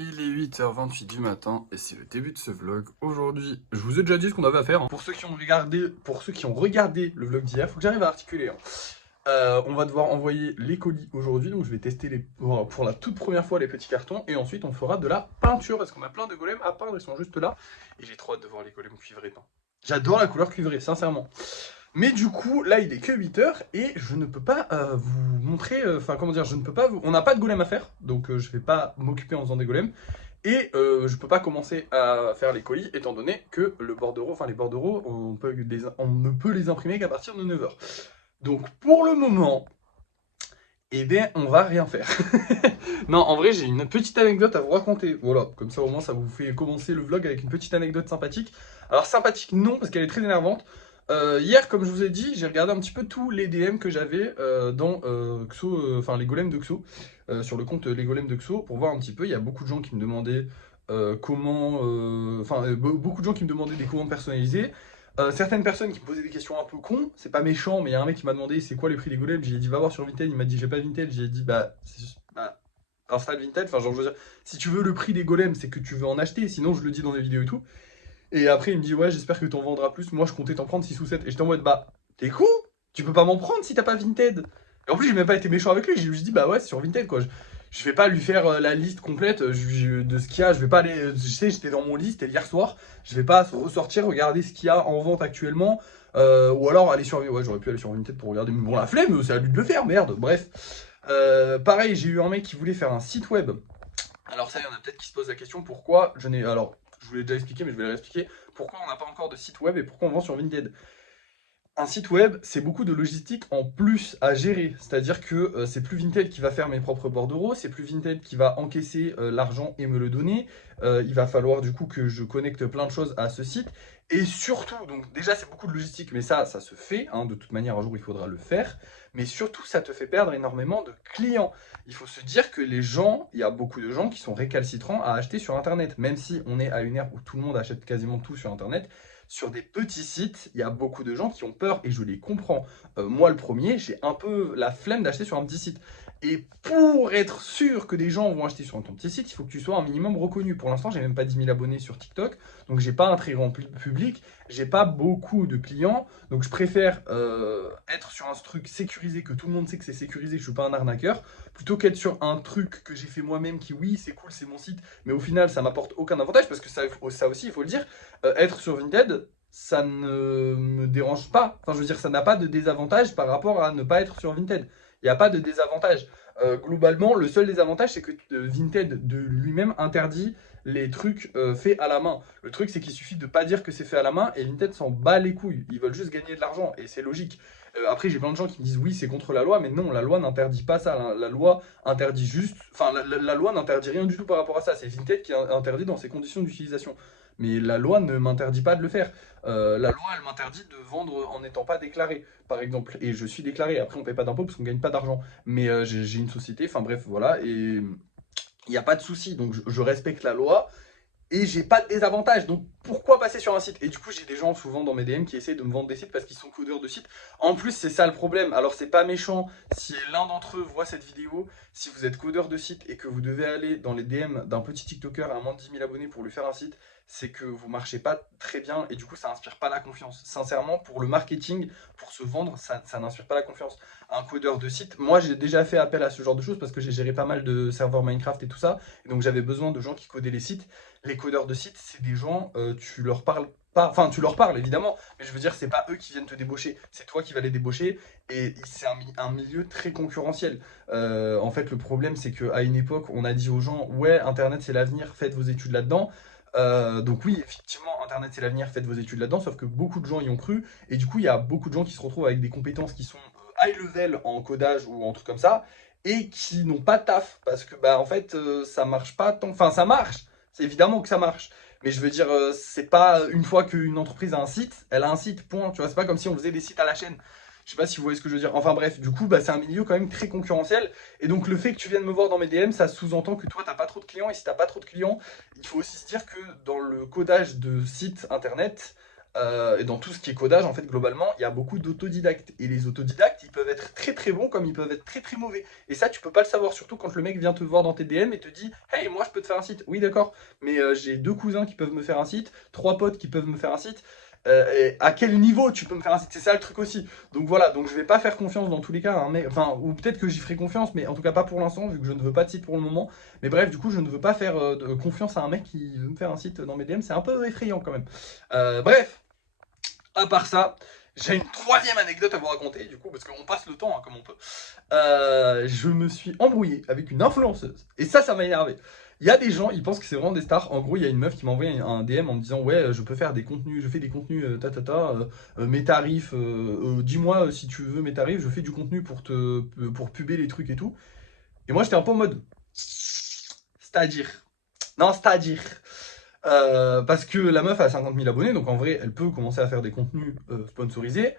Il est 8h28 du matin et c'est le début de ce vlog. Aujourd'hui, je vous ai déjà dit ce qu'on avait à faire. Pour ceux qui ont regardé le vlog d'hier, faut que j'arrive à articuler. On va devoir envoyer les colis aujourd'hui, donc je vais tester pour la toute première fois les petits cartons et ensuite on fera de la peinture parce qu'on a plein de golems à peindre, ils sont juste là et j'ai trop hâte de voir les golems cuivrés peints. J'adore la couleur cuivrée, sincèrement. Mais du coup, là il est que 8h et je ne peux pas vous montrer, enfin comment dire, je ne peux pas on n'a pas de golem à faire, donc je vais pas m'occuper en faisant des golems. Et je peux pas commencer à faire les colis étant donné que le bordereau, enfin les bordereaux, on ne peut les imprimer qu'à partir de 9h. Donc pour le moment, eh bien on va rien faire. Non, en vrai j'ai une petite anecdote à vous raconter. Voilà, comme ça au moins ça vous fait commencer le vlog avec une petite anecdote sympathique. Alors sympathique non, parce qu'elle est très énervante. Hier, comme je vous ai dit, j'ai regardé un petit peu tous les DM que j'avais dans Xo, enfin les golems de Xo, sur le compte les golems de Xo, pour voir un petit peu. Il y a beaucoup de gens qui me demandaient beaucoup de gens qui me demandaient des commandes personnalisées. Certaines personnes qui me posaient des questions un peu cons, c'est pas méchant, mais il y a un mec qui m'a demandé c'est quoi les prix des golems. J'ai dit va voir sur Vinted, il m'a dit j'ai pas Vinted, j'ai dit bah installe Vinted, enfin genre je veux dire, si tu veux le prix des golems, c'est que tu veux en acheter, sinon je le dis dans des vidéos et tout. Et après, il me dit, ouais, j'espère que t'en vendras plus. Moi, je comptais t'en prendre 6 ou 7. Et j'étais en mode, bah, t'es con? Tu peux pas m'en prendre si t'as pas Vinted. Et en plus, j'ai même pas été méchant avec lui. J'ai juste dit, bah ouais, c'est sur Vinted, quoi. Je vais pas lui faire la liste complète de ce qu'il y a. Je vais pas aller. Je sais, j'étais dans mon lit, c'était hier soir. Je vais pas ressortir, regarder ce qu'il y a en vente actuellement. Ou alors aller sur. Ouais, j'aurais pu aller sur Vinted pour regarder. Mais bon, la flemme, c'est à lui de le faire, merde. Bref. Pareil, j'ai eu un mec qui voulait faire un site web. Alors ça, il y en a peut-être qui se posent la question, pourquoi je n'ai... Alors, je vous l'ai déjà expliqué, mais je vais le réexpliquer. Pourquoi on n'a pas encore de site web et pourquoi on vend sur Vinted? Un site web, c'est beaucoup de logistique en plus à gérer. C'est-à-dire que c'est plus Vinted qui va faire mes propres bordereaux, c'est plus Vinted qui va encaisser l'argent et me le donner. Il va falloir du coup que je connecte plein de choses à ce site. Et surtout, donc déjà c'est beaucoup de logistique, mais ça se fait. Hein, de toute manière, un jour il faudra le faire. Mais surtout, ça te fait perdre énormément de clients. Il faut se dire que les gens, il y a beaucoup de gens qui sont récalcitrants à acheter sur Internet. Même si on est à une ère où tout le monde achète quasiment tout sur Internet, sur des petits sites, il y a beaucoup de gens qui ont peur et je les comprends. Moi, le premier, j'ai un peu la flemme d'acheter sur un petit site. Et pour être sûr que des gens vont acheter sur un petit site, il faut que tu sois un minimum reconnu. Pour l'instant, j'ai même pas 10 000 abonnés sur TikTok, donc j'ai pas un très grand public, j'ai pas beaucoup de clients, donc je préfère être sur un truc sécurisé, que tout le monde sait que c'est sécurisé, que je suis pas un arnaqueur, plutôt qu'être sur un truc que j'ai fait moi-même qui, oui, c'est cool, c'est mon site, mais au final, ça m'apporte aucun avantage, parce que ça aussi, il faut le dire, être sur Vinted, ça ne me dérange pas. Enfin, je veux dire, ça n'a pas de désavantage par rapport à ne pas être sur Vinted. Il n'y a pas de désavantage. Globalement, le seul désavantage, c'est que Vinted de lui-même interdit les trucs faits à la main. Le truc, c'est qu'il suffit de pas dire que c'est fait à la main et Vinted s'en bat les couilles. Ils veulent juste gagner de l'argent et c'est logique. Après, j'ai plein de gens qui me disent oui, c'est contre la loi, mais non, la loi n'interdit pas ça. La loi interdit juste. Enfin, la loi n'interdit rien du tout par rapport à ça. C'est Vinted qui interdit dans ses conditions d'utilisation. Mais la loi ne m'interdit pas de le faire. La loi, elle m'interdit de vendre en n'étant pas déclaré, par exemple. Et je suis déclaré. Après, on paye pas d'impôts parce qu'on gagne pas d'argent. Mais j'ai une société. Enfin bref, voilà. Et il n'y a pas de souci. Donc je respecte la loi et j'ai pas de désavantage. Donc pourquoi passer sur un site? Et du coup, j'ai des gens souvent dans mes DM qui essaient de me vendre des sites parce qu'ils sont codeurs de sites. En plus, c'est ça le problème. Alors, c'est pas méchant. Si l'un d'entre eux voit cette vidéo, si vous êtes codeur de site et que vous devez aller dans les DM d'un petit TikToker à moins de 10 000 abonnés pour lui faire un site, c'est que vous marchez pas très bien et du coup, ça inspire pas la confiance. Sincèrement, pour le marketing, pour se vendre, ça n'inspire pas la confiance. Un codeur de site, moi, j'ai déjà fait appel à ce genre de choses parce que j'ai géré pas mal de serveurs Minecraft et tout ça. Et donc, j'avais besoin de gens qui codaient les sites. Les codeurs de sites, c'est des gens, tu leur parles pas, enfin tu leur parles évidemment, mais je veux dire, c'est pas eux qui viennent te débaucher, c'est toi qui vas les débaucher, et c'est un milieu très concurrentiel. En fait, le problème, c'est qu'à une époque, on a dit aux gens, ouais, Internet c'est l'avenir, faites vos études là-dedans. Donc oui, effectivement, Internet c'est l'avenir, faites vos études là-dedans, sauf que beaucoup de gens y ont cru, et du coup, il y a beaucoup de gens qui se retrouvent avec des compétences qui sont high level en codage ou en truc comme ça, et qui n'ont pas de taf, parce que bah en fait, ça marche pas tant, enfin ça marche, c'est évidemment que ça marche. Mais je veux dire, c'est pas une fois qu'une entreprise a un site, elle a un site, point. Tu vois, c'est pas comme si on faisait des sites à la chaîne. Je sais pas si vous voyez ce que je veux dire. Enfin bref, du coup, bah, c'est un milieu quand même très concurrentiel. Et donc le fait que tu viennes me voir dans mes DM, ça sous-entend que toi, t'as pas trop de clients. Et si t'as pas trop de clients, il faut aussi se dire que dans le codage de sites internet, Et dans tout ce qui est codage, en fait, globalement, il y a beaucoup d'autodidactes. Et les autodidactes, ils peuvent être très très bons comme ils peuvent être très très mauvais. Et ça, tu peux pas le savoir, surtout quand le mec vient te voir dans tes DM et te dit Hey, moi je peux te faire un site. Oui, d'accord, mais j'ai 2 cousins qui peuvent me faire un site, 3 potes qui peuvent me faire un site. Et à quel niveau tu peux me faire un site? C'est ça le truc aussi. Donc voilà, donc je vais pas faire confiance dans tous les cas, hein, mais, enfin, ou peut-être que j'y ferai confiance, mais en tout cas pas pour l'instant, vu que je ne veux pas de site pour le moment. Mais bref, du coup, je ne veux pas faire confiance à un mec qui veut me faire un site dans mes DM, c'est un peu effrayant quand même. Bref. À part ça, j'ai une troisième anecdote à vous raconter, du coup, parce qu'on passe le temps hein, comme on peut. Je me suis embrouillé avec une influenceuse. Et ça m'a énervé. Il y a des gens, ils pensent que c'est vraiment des stars. En gros, il y a une meuf qui m'a envoyé un DM en me disant ouais, je peux faire des contenus, je fais des contenus, mes tarifs, dis-moi si tu veux mes tarifs, je fais du contenu pour puber les trucs et tout. Et moi, j'étais un peu en mode, c'est-à-dire, non, c'est-à-dire. Parce que la meuf a 50 000 abonnés, donc en vrai, elle peut commencer à faire des contenus sponsorisés.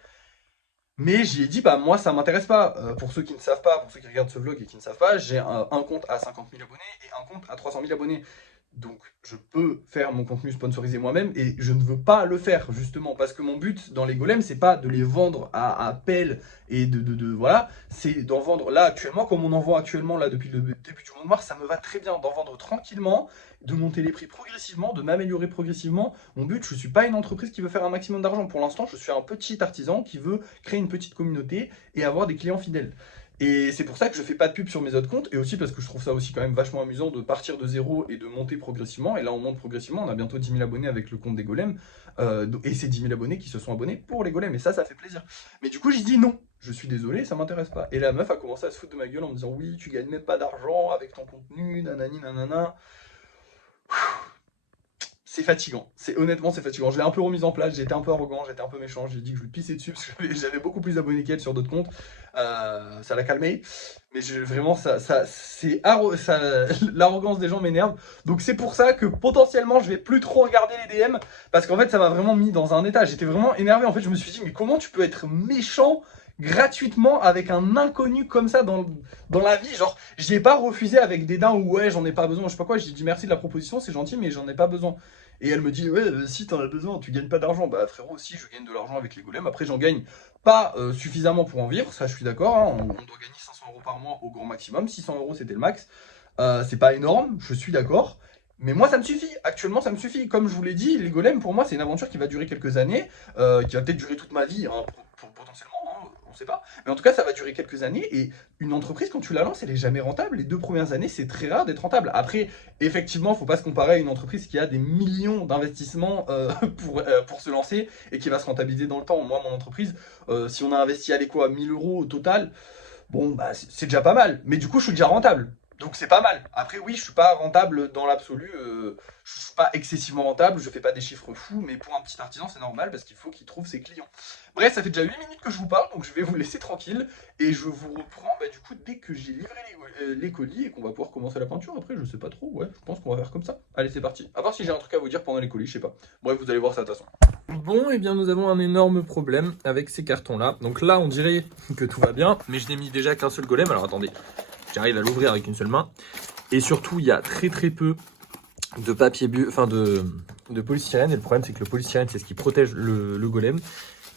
Mais j'y ai dit, bah moi ça m'intéresse pas. Pour ceux qui ne savent pas, pour ceux qui regardent ce vlog et qui ne savent pas, j'ai un compte à 50 000 abonnés et un compte à 300 000 abonnés. Donc je peux faire mon contenu sponsorisé moi-même et je ne veux pas le faire justement parce que mon but dans les golems c'est pas de les vendre à pelle et voilà, c'est d'en vendre là actuellement comme on en vend actuellement là depuis le début du mois de mars, ça me va très bien d'en vendre tranquillement, de monter les prix progressivement, de m'améliorer progressivement. Mon but, je suis pas une entreprise qui veut faire un maximum d'argent. Pour l'instant, je suis un petit artisan qui veut créer une petite communauté et avoir des clients fidèles. Et c'est pour ça que je fais pas de pub sur mes autres comptes, et aussi parce que je trouve ça aussi quand même vachement amusant de partir de zéro et de monter progressivement. Et là, on monte progressivement, on a bientôt 10 000 abonnés avec le compte des golems, et c'est 10 000 abonnés qui se sont abonnés pour les golems, et ça fait plaisir. Mais du coup, j'ai dit non, je suis désolé, ça m'intéresse pas. Et la meuf a commencé à se foutre de ma gueule en me disant oui, tu gagnes même pas d'argent avec ton contenu, nanani, nanana. C'est fatigant. Honnêtement, c'est fatigant. Je l'ai un peu remise en place. J'étais un peu arrogant, j'étais un peu méchant. J'ai dit que je lui pissais dessus parce que j'avais beaucoup plus d'abonnés qu'elle sur d'autres comptes. Ça l'a calmé. Mais vraiment, l'arrogance des gens m'énerve. Donc c'est pour ça que potentiellement, je vais plus trop regarder les DM parce qu'en fait, ça m'a vraiment mis dans un état. J'étais vraiment énervé. En fait, je me suis dit, mais comment tu peux être méchant gratuitement avec un inconnu comme ça dans la vie? Genre, j'y ai pas refusé avec dédain ou ouais, j'en ai pas besoin, je sais pas quoi. J'ai dit merci de la proposition, c'est gentil, mais j'en ai pas besoin. Et elle me dit, ouais, si t'en as besoin, tu gagnes pas d'argent. Bah frérot, si je gagne de l'argent avec les golems, après j'en gagne pas suffisamment pour en vivre, ça je suis d'accord, hein. On doit gagner 500 € par mois au grand maximum, 600 € c'était le max. C'est pas énorme, je suis d'accord. Mais moi ça me suffit, actuellement ça me suffit. Comme je vous l'ai dit, les golems pour moi c'est une aventure qui va durer quelques années, qui va peut-être durer toute ma vie, hein, potentiellement, hein, on sait pas. Mais en tout cas ça va durer quelques années et une entreprise quand tu la lances elle est jamais rentable. Les 2 premières années c'est très rare d'être rentable. Après effectivement faut pas se comparer à une entreprise qui a des millions d'investissements pour se lancer et qui va se rentabiliser dans le temps. Moi mon entreprise, si on a investi à l'éco à 1 000 € au total, bon bah c'est déjà pas mal. Mais du coup je suis déjà rentable. Donc c'est pas mal. Après oui, je suis pas rentable dans l'absolu, je suis pas excessivement rentable, je fais pas des chiffres fous, mais pour un petit artisan c'est normal parce qu'il faut qu'il trouve ses clients. Bref, ça fait déjà 8 minutes que je vous parle, donc je vais vous laisser tranquille et je vous reprends bah, du coup dès que j'ai livré les colis et qu'on va pouvoir commencer la peinture. Après je sais pas trop, ouais, je pense qu'on va faire comme ça. Allez c'est parti. À voir si j'ai un truc à vous dire pendant les colis, je sais pas. Bref, vous allez voir ça de toute façon. Bon, et bien nous avons un énorme problème avec ces cartons-là. Donc là, on dirait que tout va bien, mais je n'ai mis déjà qu'un seul golem. Alors attendez, j'arrive à l'ouvrir avec une seule main. Et surtout, il y a très peu de papier de polystyrène. Et le problème, c'est que le polystyrène, c'est ce qui protège le golem.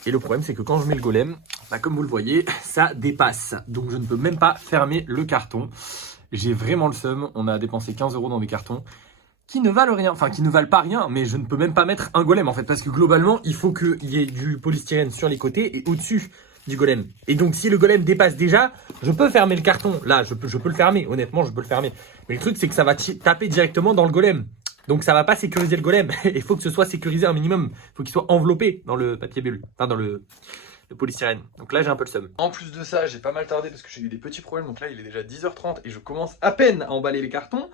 Et le problème, c'est que quand je mets le golem, bah, comme vous le voyez, ça dépasse. Donc je ne peux même pas fermer le carton. J'ai vraiment le seum. On a dépensé 15 € dans des cartons qui ne valent rien, enfin qui ne valent pas rien, mais je ne peux même pas mettre un golem en fait, parce que globalement, il faut qu'il y ait du polystyrène sur les côtés et au-dessus du golem. Et donc si le golem dépasse déjà, je peux fermer le carton, là je peux le fermer, honnêtement je peux le fermer. Mais le truc c'est que ça va taper directement dans le golem. Donc ça va pas sécuriser le golem, il faut que ce soit sécurisé un minimum, il faut qu'il soit enveloppé dans le papier bulle, enfin dans le polystyrène. Donc là j'ai un peu le seum. En plus de ça, j'ai pas mal tardé parce que j'ai eu des petits problèmes, donc là il est déjà 10h30 et je commence à peine à emballer les cartons.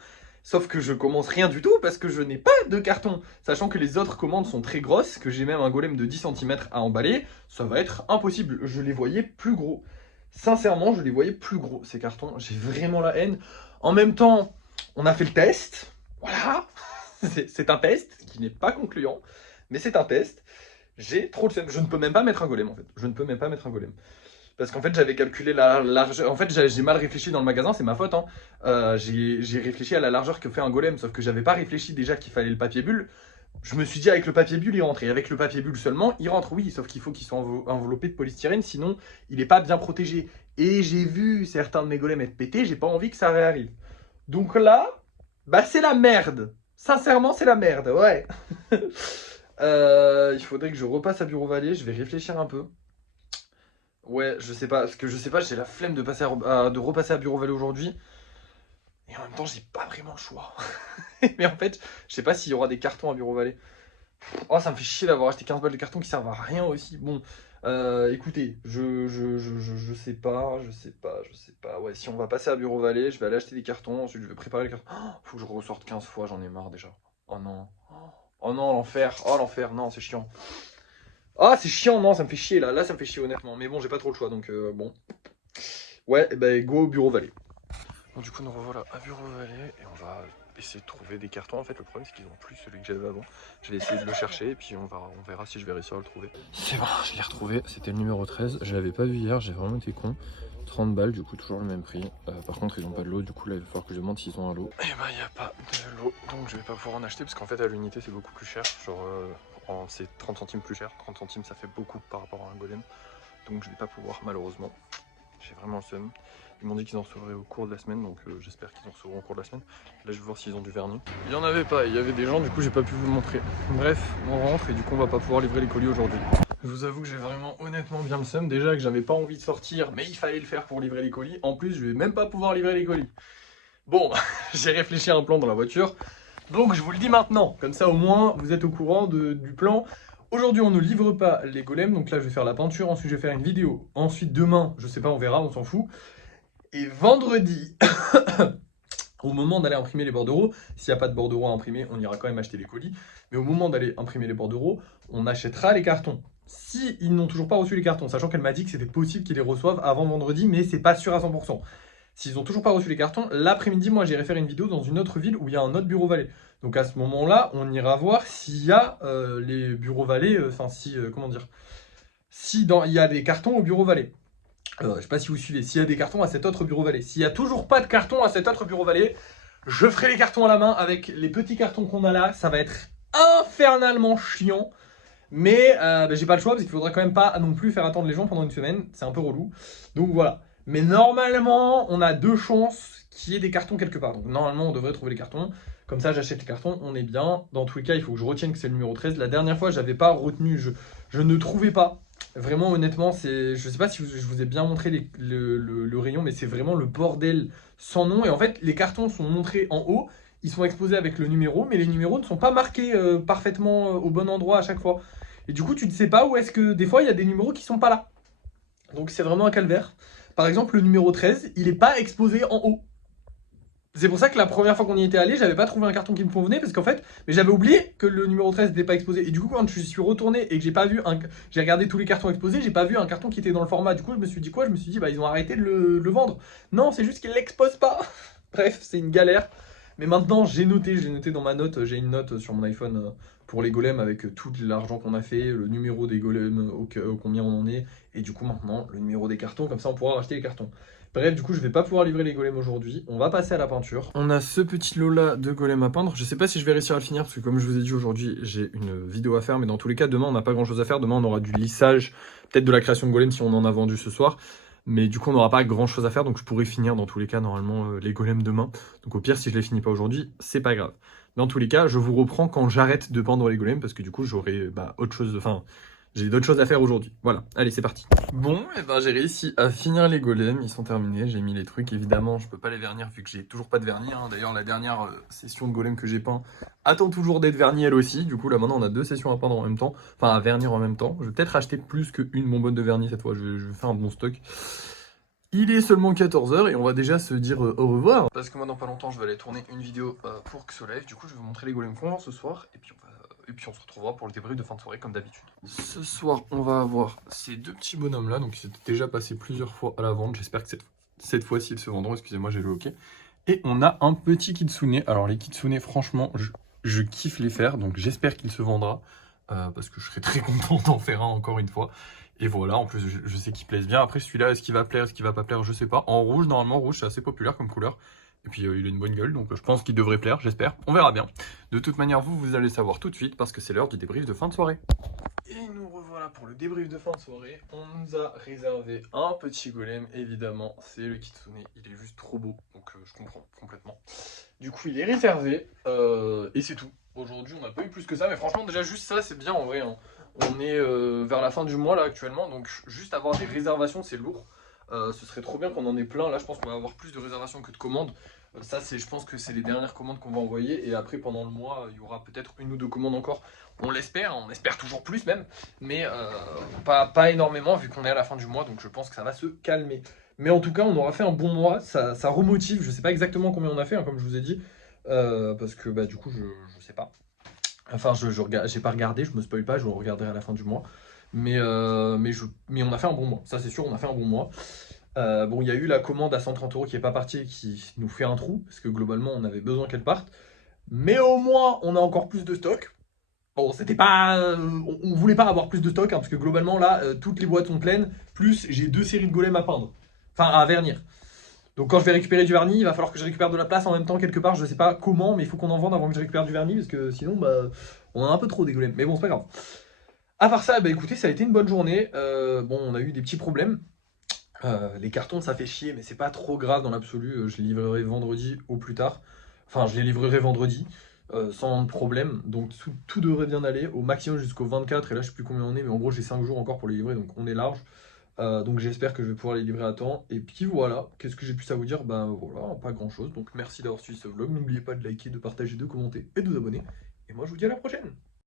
Sauf que je commence rien du tout parce que je n'ai pas de carton. Sachant que les autres commandes sont très grosses, que j'ai même un golem de 10 cm à emballer, ça va être impossible. Je les voyais plus gros. Sincèrement, je les voyais plus gros, ces cartons. J'ai vraiment la haine. En même temps, on a fait le test. Voilà. C'est un test qui n'est pas concluant, mais c'est un test. J'ai trop le seum. Je ne peux même pas mettre un golem en fait. Je ne peux même pas mettre un golem. Parce qu'en fait, j'avais calculé la largeur. En fait, j'ai mal réfléchi dans le magasin, c'est ma faute, hein. J'ai réfléchi à la largeur que fait un golem, sauf que j'avais pas réfléchi déjà qu'il fallait le papier bulle. Je me suis dit avec le papier bulle il rentre, et avec le papier bulle seulement il rentre, oui, sauf qu'il faut qu'il soit enveloppé de polystyrène, sinon il n'est pas bien protégé. Et j'ai vu certains de mes golems être pétés, j'ai pas envie que ça réarrive. Donc là, bah c'est la merde. Sincèrement c'est la merde, ouais. Il faudrait que je repasse à Bureau Vallée, je vais réfléchir un peu. Ouais, je sais pas, parce que je sais pas, j'ai la flemme de, de repasser à Bureau Vallée aujourd'hui. Et en même temps, j'ai pas vraiment le choix. Mais en fait, je sais pas s'il y aura des cartons à Bureau Vallée. Oh, ça me fait chier d'avoir acheté 15 balles de cartons qui servent à rien aussi. Bon, écoutez, je sais pas, je sais pas. Ouais, si on va passer à Bureau Vallée, je vais aller acheter des cartons, ensuite je vais préparer les cartons. Oh, faut que je ressorte 15 fois, j'en ai marre déjà. Oh non. Oh non, l'enfer. Oh l'enfer, non, c'est chiant. Ah, c'est chiant, non, ça me fait chier là. Là, ça me fait chier honnêtement. Mais bon, j'ai pas trop le choix, donc bon. Ouais, bah go au Bureau Vallée. Bon, du coup, nous revoilà à Bureau Vallée et on va essayer de trouver des cartons. En fait, le problème, c'est qu'ils ont plus celui que j'avais avant. Je vais essayer de le chercher et puis on verra si je vais réussir à le trouver. C'est bon, je l'ai retrouvé. C'était le numéro 13. Je l'avais pas vu hier, j'ai vraiment été con. 30 balles, du coup, toujours le même prix. Par contre, ils ont pas de l'eau, du coup, là, il va falloir que je demande s'ils ont un lot. Et bah, il n'y a pas de l'eau, donc je vais pas pouvoir en acheter parce qu'en fait, à l'unité, c'est beaucoup plus cher. Genre, c'est 30 centimes plus cher. 30 centimes, ça fait beaucoup par rapport à un golem. Donc, je vais pas pouvoir, malheureusement. J'ai vraiment le seum. Ils m'ont dit qu'ils en recevraient au cours de la semaine, donc j'espère qu'ils en recevront au cours de la semaine. Là, je vais voir s'ils ont du vernis. Il y en avait pas, il y avait des gens, du coup, j'ai pas pu vous le montrer. Bref, on rentre et du coup, on va pas pouvoir livrer les colis aujourd'hui. Je vous avoue que j'ai vraiment honnêtement bien le seum. Déjà que j'avais pas envie de sortir, mais il fallait le faire pour livrer les colis. En plus, je vais même pas pouvoir livrer les colis. Bon, j'ai réfléchi à un plan dans la voiture. Donc, je vous le dis maintenant. Comme ça, au moins, vous êtes au courant du plan. Aujourd'hui, on ne livre pas les golems. Donc là, je vais faire la peinture. Ensuite, je vais faire une vidéo. Ensuite, demain, je sais pas, on verra, on s'en fout. Et vendredi, au moment d'aller imprimer les bordereaux, s'il n'y a pas de bordereaux à imprimer, on ira quand même acheter les colis. Mais au moment d'aller imprimer les bordereaux, on achètera les cartons. Si ils n'ont toujours pas reçu les cartons, sachant qu'elle m'a dit que c'était possible qu'ils les reçoivent avant vendredi, mais c'est pas sûr à 100%. S'ils n'ont toujours pas reçu les cartons, l'après-midi, moi, j'irai faire une vidéo dans une autre ville où il y a un autre bureau Vallée. Donc à ce moment-là, on ira voir s'il y a les bureaux Vallée, enfin si, comment dire, si il y a des cartons au bureau Vallée. Je ne sais pas si vous suivez, s'il y a des cartons à cet autre bureau Vallée. S'il n'y a toujours pas de cartons à cet autre bureau Vallée, je ferai les cartons à la main avec les petits cartons qu'on a là. Ça va être infernalement chiant. Mais j'ai pas le choix parce qu'il faudrait quand même pas non plus faire attendre les gens pendant une semaine. C'est un peu relou. Donc voilà. Mais normalement, on a 2 chances qu'il y ait des cartons quelque part. Donc normalement, on devrait trouver les cartons. Comme ça, j'achète les cartons, on est bien. Dans tous les cas, il faut que je retienne que c'est le numéro 13. La dernière fois, je n'avais pas retenu, je ne trouvais pas. Vraiment, honnêtement, je sais pas si je vous ai bien montré le rayon, mais c'est vraiment le bordel sans nom. Et en fait, les cartons sont montrés en haut, ils sont exposés avec le numéro, mais les numéros ne sont pas marqués parfaitement au bon endroit à chaque fois. Et du coup, tu ne sais pas où est-ce que des fois, il y a des numéros qui sont pas là. Donc c'est vraiment un calvaire. Par exemple, le numéro 13, il n'est pas exposé en haut. C'est pour ça que la première fois qu'on y était allé, j'avais pas trouvé un carton qui me convenait parce qu'en fait, mais j'avais oublié que le numéro 13 n'était pas exposé. Et du coup, quand je suis retourné et que j'ai regardé tous les cartons exposés, j'ai pas vu un carton qui était dans le format. Du coup, je me suis dit quoi? Je me suis dit, bah, ils ont arrêté de le vendre. Non, c'est juste qu'ils l'exposent pas. Bref, c'est une galère. Mais maintenant, j'ai noté dans ma note, j'ai une note sur mon iPhone pour les golems avec tout l'argent qu'on a fait, le numéro des golems, au combien on en est, et du coup maintenant le numéro des cartons, comme ça on pourra racheter les cartons. Bref, du coup je vais pas pouvoir livrer les golems aujourd'hui, on va passer à la peinture. On a ce petit lot là de golems à peindre, je sais pas si je vais réussir à le finir, parce que comme je vous ai dit aujourd'hui, j'ai une vidéo à faire, mais dans tous les cas, demain on n'a pas grand chose à faire, demain on aura du lissage, peut-être de la création de golems si on en a vendu ce soir. Mais du coup, on n'aura pas grand chose à faire, donc je pourrais finir dans tous les cas, normalement, les golems demain. Donc au pire, si je les finis pas aujourd'hui, c'est pas grave. Dans tous les cas, je vous reprends quand j'arrête de peindre les golems, parce que du coup, j'aurai autre chose, enfin, j'ai d'autres choses à faire aujourd'hui. Voilà, allez, c'est parti. Bon, et ben j'ai réussi à finir les golems, ils sont terminés, j'ai mis les trucs, évidemment, je peux pas les vernir vu que j'ai toujours pas de vernis. Hein. D'ailleurs, la dernière session de golem que j'ai peint attend toujours d'être vernie elle aussi. Du coup, là maintenant, on a 2 sessions à peindre en même temps, enfin à vernir en même temps. Je vais peut-être acheter plus qu'une bonbonne de vernis cette fois, je vais faire un bon stock. Il est seulement 14 h et on va déjà se dire au revoir. Parce que moi dans pas longtemps je vais aller tourner une vidéo pour XoLive. Du coup je vais vous montrer les golems qu'on vend ce soir et puis on se retrouvera pour le débrief de fin de soirée comme d'habitude. Ce soir on va avoir ces 2 petits bonhommes là, donc ils étaient déjà passés plusieurs fois à la vente. J'espère que cette fois-ci ils se vendront, excusez-moi j'ai le hockey. Et on a un petit kitsune. Alors les kitsune franchement je kiffe les faire, donc j'espère qu'il se vendra. Parce que je serais très content d'en faire un encore une fois. Et voilà, en plus je sais qu'il plaise bien. Après celui-là, est-ce qu'il va plaire, est-ce qu'il va pas plaire, je sais pas. En rouge, normalement rouge c'est assez populaire comme couleur. Et puis il a une bonne gueule, donc je pense qu'il devrait plaire, j'espère. On verra bien. De toute manière, vous allez savoir tout de suite parce que c'est l'heure du débrief de fin de soirée. Et nous revoilà pour le débrief de fin de soirée. On nous a réservé un petit golem, évidemment. C'est le Kitsune. Il est juste trop beau. Donc je comprends complètement. Du coup, il est réservé. Et c'est tout. Aujourd'hui, on n'a pas eu plus que ça. Mais franchement, déjà, juste ça, c'est bien en vrai. Hein. On est vers la fin du mois là actuellement. Donc juste avoir des réservations, c'est lourd. Ce serait trop bien qu'on en ait plein. Là, je pense qu'on va avoir plus de réservations que de commandes. Ça, je pense que c'est les dernières commandes qu'on va envoyer. Et après, pendant le mois, il y aura peut-être une ou deux commandes encore. On espère toujours plus même. Mais pas énormément vu qu'on est à la fin du mois. Donc je pense que ça va se calmer. Mais en tout cas, on aura fait un bon mois. Ça remotive. Je sais pas exactement combien on a fait, hein, comme je vous ai dit. Parce que du coup, je sais pas. Enfin, j'ai pas regardé, je me spoil pas, je regarderai à la fin du mois. Mais on a fait un bon mois. Ça, c'est sûr, on a fait un bon mois. Bon, il y a eu la commande à 130 € qui est pas partie, qui nous fait un trou, parce que globalement, on avait besoin qu'elle parte. Mais au moins, on a encore plus de stock. Bon, c'était pas. On voulait pas avoir plus de stock, hein, parce que globalement, là, toutes les boîtes sont pleines, plus j'ai 2 séries de golems à peindre. Enfin, à vernir. Donc quand je vais récupérer du vernis, il va falloir que je récupère de la place en même temps quelque part, je sais pas comment, mais il faut qu'on en vende avant que je récupère du vernis, parce que sinon, on a un peu trop des golems. Mais bon, c'est pas grave. À part ça, écoutez, ça a été une bonne journée. Bon, on a eu des petits problèmes. Les cartons, ça fait chier, mais c'est pas trop grave dans l'absolu. Je les livrerai vendredi au plus tard. Enfin, je les livrerai vendredi, sans problème. Donc tout devrait bien aller, au maximum jusqu'au 24. Et là, je sais plus combien on est, mais en gros, j'ai 5 jours encore pour les livrer, donc on est large. Donc j'espère que je vais pouvoir les livrer à temps. Et puis voilà, qu'est-ce que j'ai pu à vous dire? Ben voilà, pas grand chose. Donc merci d'avoir suivi ce vlog. N'oubliez pas de liker, de partager, de commenter et de vous abonner. Et moi, je vous dis à la prochaine.